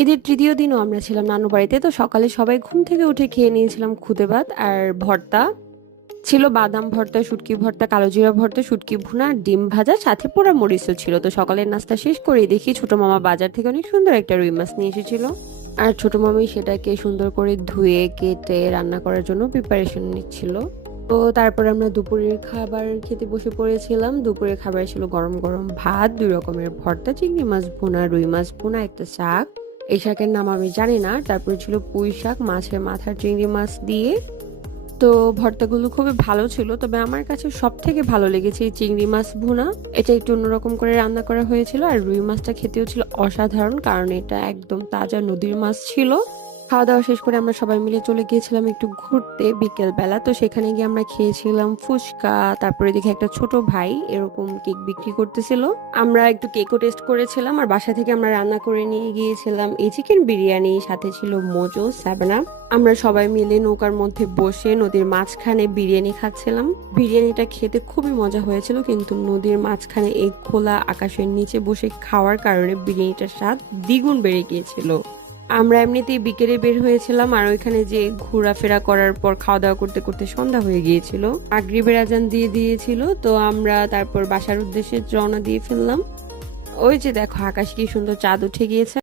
ঈদের তৃতীয় দিনও আমরা ছিলাম নানু বাড়িতে। তো সকালে সবাই ঘুম থেকে উঠে খেয়ে নিয়েছিলাম খুদে ভাত আর ভর্তা। ছিল বাদাম ভর্তা, শুটকি ভর্তা, কালোজিরা ভর্তা, শুটকি ভুনা আর ডিম ভাজা, সাথে পোড়া মরিচও ছিল। তো সকালের নাস্তা শেষ করেই দেখি ছোট মামা বাজার থেকে অনেক সুন্দর একটা রুই মাছ নিয়ে এসেছিল। আর ছোট মামি সেটাকে সুন্দর করে ধুয়ে কেটে রান্না করার জন্য প্রিপারেশন নিচ্ছিল। তো তারপর আমরা দুপুরের খাবার খেতে বসে পড়েছিলাম। দুপুরের খাবারে ছিল গরম গরম ভাত, 2 রকমের ভর্তা, চিংড়ি মাছ ভুনা, রুই মাছ ভুনা, একটা শাক। এই শাকের নাম আমি জানি না। তারপরে ছিল পুঁই শাক, মাছের মাথার চিংড়ি মাছ দিয়ে। তো ভর্তাগুলো খুবই ভালো ছিল, তবে আমার কাছে সব থেকে ভালো লেগেছে এই চিংড়ি মাছ ভুনা। এটা একটু অন্যরকম করে রান্না করা হয়েছিল। আর রুই মাছটা খেতেও ছিল অসাধারণ, কারণ এটা একদম তাজা নদীর মাছ ছিল। খাওয়া দাওয়া শেষ করে আমরা সবাই মিলে চলে গিয়েছিলাম একটু ঘুরতে বিকেল বেলা। তো সেখানে গিয়ে আমরা খেয়েছিলাম ফুচকা। তারপরে দেখি একটা ছোট ভাই এরকম কেক বিক্রি করতেছিল। আমরা একটু কেকও টেস্ট করেছিলাম। আর বাসা থেকে আমরা রান্না করে নিয়ে গিয়েছিলাম এই চিকেন বিরিয়ানি, সাথে ছিল মোজো, 7 আপ। আমরা সবাই মিলে নৌকার মধ্যে বসে নদীর মাঝখানে বিরিয়ানি খাচ্ছিলাম। বিরিয়ানিটা খেতে খুবই মজা হয়েছিল, কিন্তু নদীর মাঝখানে এই খোলা আকাশের নিচে বসে খাওয়ার কারণে বিরিয়ানিটার স্বাদ দ্বিগুণ বেড়ে গিয়েছিল। আমরা এমনিতেই বিকেলে বের হয়েছিলাম, আর ওইখানে যে ঘোরাফেরা করার পর খাওয়া দাওয়া করতে করতে সন্ধ্যা হয়ে গিয়েছিল। মাগরিবের আজান দিয়ে দিয়েছিল। তো আমরা তারপর বাসার উদ্দেশ্যে রওনা দিয়ে ফেললাম। ওই যে দেখো আকাশ কি সুন্দর চাঁদ উঠে গিয়েছে।